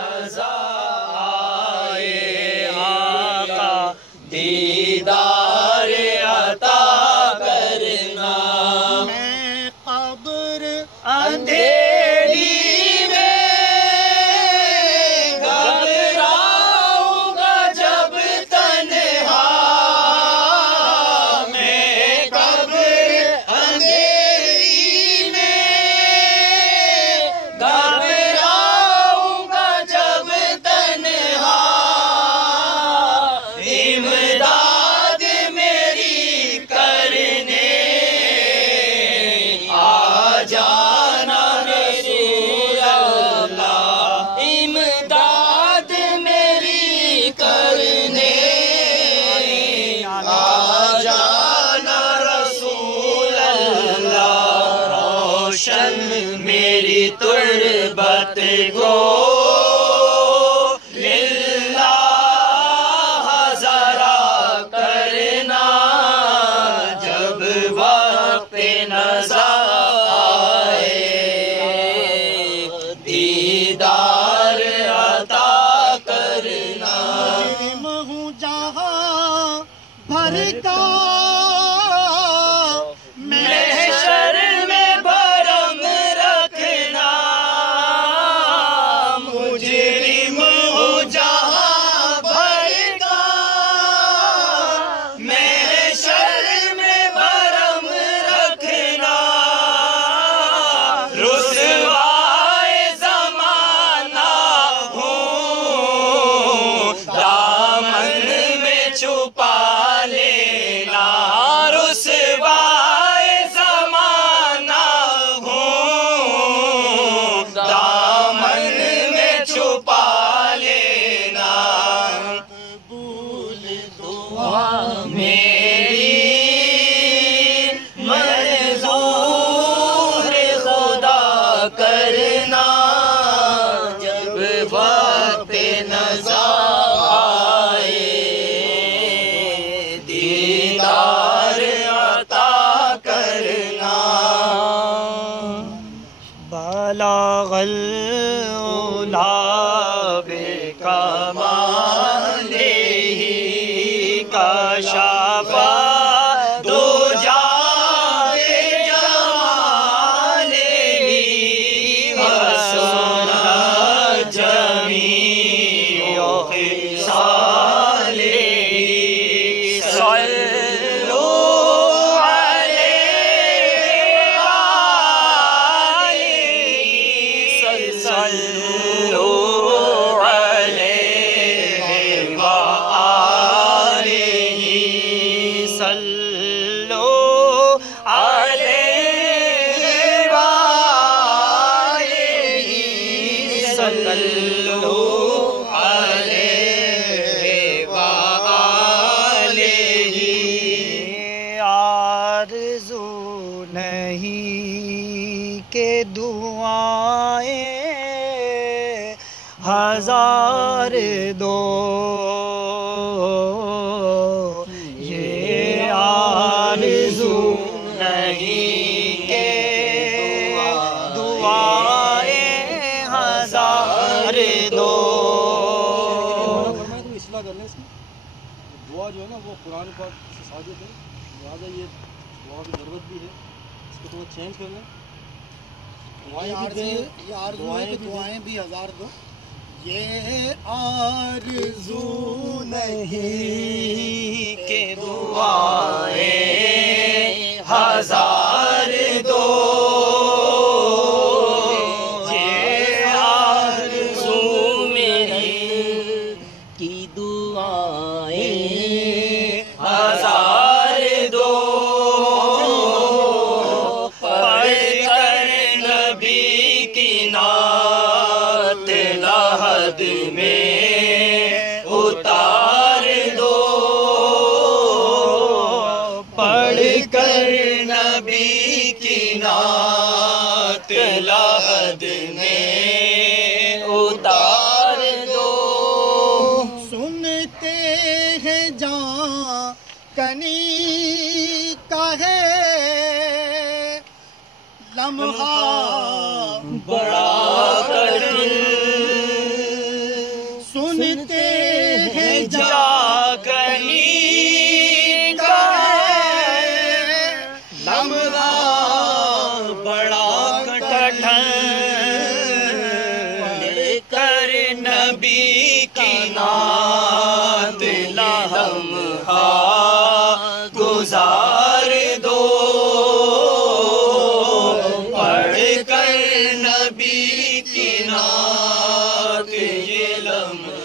نظر آئے آقا دیدار عطا کرنا میں قبر اندھیری میں گھبراؤں گا جب تنہا میں قبر اندھیری میں گھبراؤں گا جب تنہا امداد میری کرنے آ جانا رسول اللہ امداد میری کرنے آ جانا رسول اللہ روشن میری تربت کو للہ ذرا کرنا جب وقت نظر آئے دیدار عطا کرنا ہوں جہاں بھر کا محشر میں بھرم رکھنا مجرم ہوں جہاں بھر کا محشر میں بھرم رکھنا رسوائے زمانہ ہوں دامن میں چھپا لینا رسوائے زمانہ ہوں دامن میں چھپا لینا قبول دعا میری منظور خدا کرنا جب وقت نظر آئے دیدار عطا کرنا بلغ العلا بکمالہ کشف دجا بجمالہ حسن جمیع خصالہ صلوا علیہ صلوا علیہ وآلہ صلوا علیہ وآلہ صلوا علیہ وآلہ آرزو نہیں کہ دعائیں ہزار دو یہ آرزو نہیں کہ دعائیں ہزار دو فرمائے تو اصلاح کر لیں اس کی دعا جو ہے نا وہ قرآن پاک سے ثابت ہے لہٰذا یہ دعا کی ضرورت بھی ہے اس کو تھوڑا چینج کر لیں دعائیں بھی دیں دعائیں بھی ہزار دو یہ آرزو نہیں کہ دعائیں ہزار دو یہ آرزو میری کی دعائیں ہزار دو پڑھ کر نبی کی نعت لحد میں اتار دو پڑھ کر نبی کی نعت لحد میں اتار دو سنتے ہیں جان کنی کا ہے لمحہ بڑا کٹھن لمحہ گزار دو، پڑھ کر نبی کی نعت یہ لمحہ